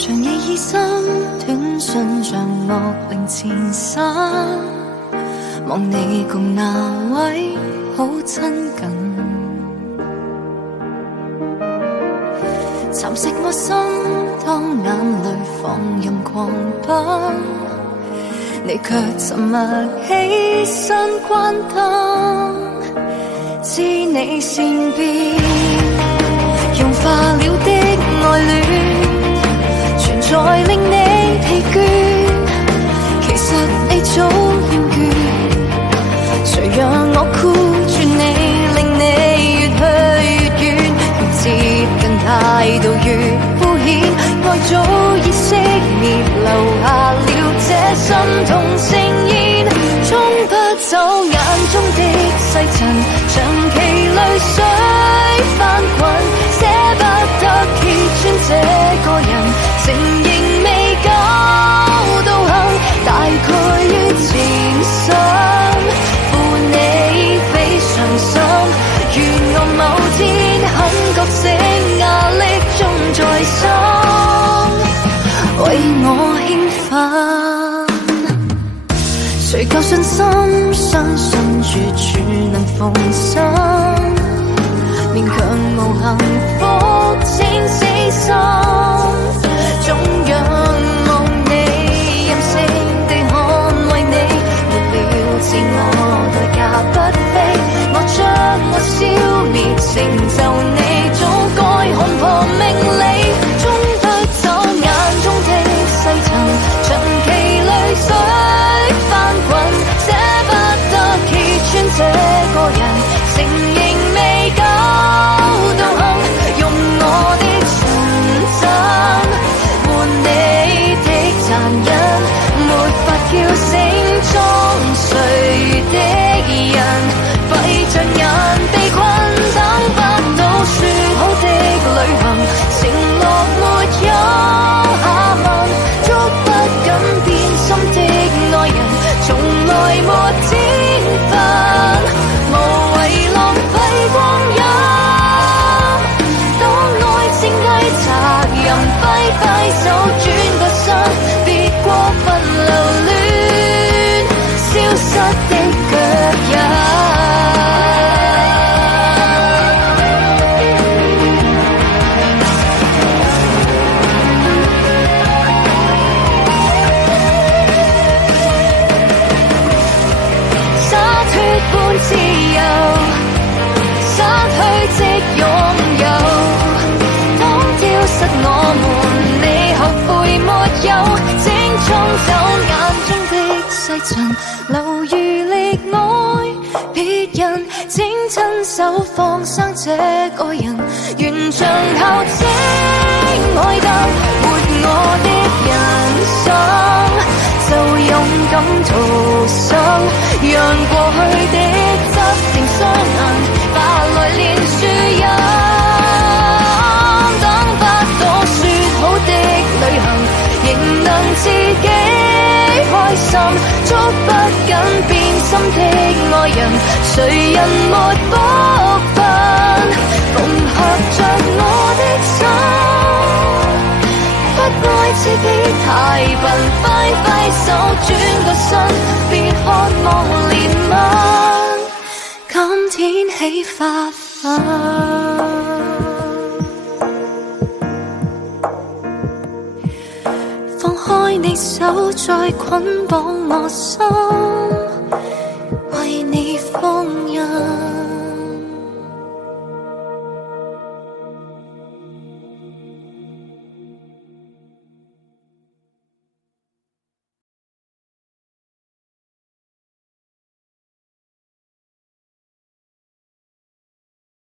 像夜已深，短信像莫名前身，望你共那位好亲近，蠶食我心，當眼淚放任狂奔，你卻沉默起身關燈，知你善變，融化了的愛戀，存在令你疲倦，其實你早厭倦，誰讓我箍住你，令你越去越遠，越接近態度越敷衍，愛早已熄滅，留下了這心痛盛宴，沖不走眼中的細塵，長期淚水翻滾，捨不得揭穿這個人，承認未夠道行，大概於前生負你非常深，願我某天肯覺醒，壓力終在心，為我興奮，誰夠信心相信絕處能逢生，勉強無幸福請死心，總仰望你任性地捍衛你，沒了自我代價不菲，我將我消滅成就你，早該看破命理，衝不走眼中的細塵，長期淚水翻滾，捨不得揭穿這個人，承認未夠道行，用我的純真換你的殘忍，沒法叫醒裝睡的人，閉着眼被困，等不到說好的旅行，承諾沒有下文，捉不緊變心的愛人，從來沒天分，無謂浪費光陰，當愛情偽責任揮揮手轉個身，別過分留戀消失的腳印。自由，失去即擁有，當丟失我們，你後悔沒有？請沖走眼中的細塵，留餘力愛別人，請親手放生這個人，原像後者愛得活我的人生，就勇敢逃生，讓過去的執定傷痕，把來年樹蔭，等不到說好的旅行，仍能自己開心，捉不緊變心的愛人，誰人沒福分，縫合着我的心，不愛自己太笨，揮揮手轉個身，別渴望憐憫，今天起發奮，放開你手再捆綁我心。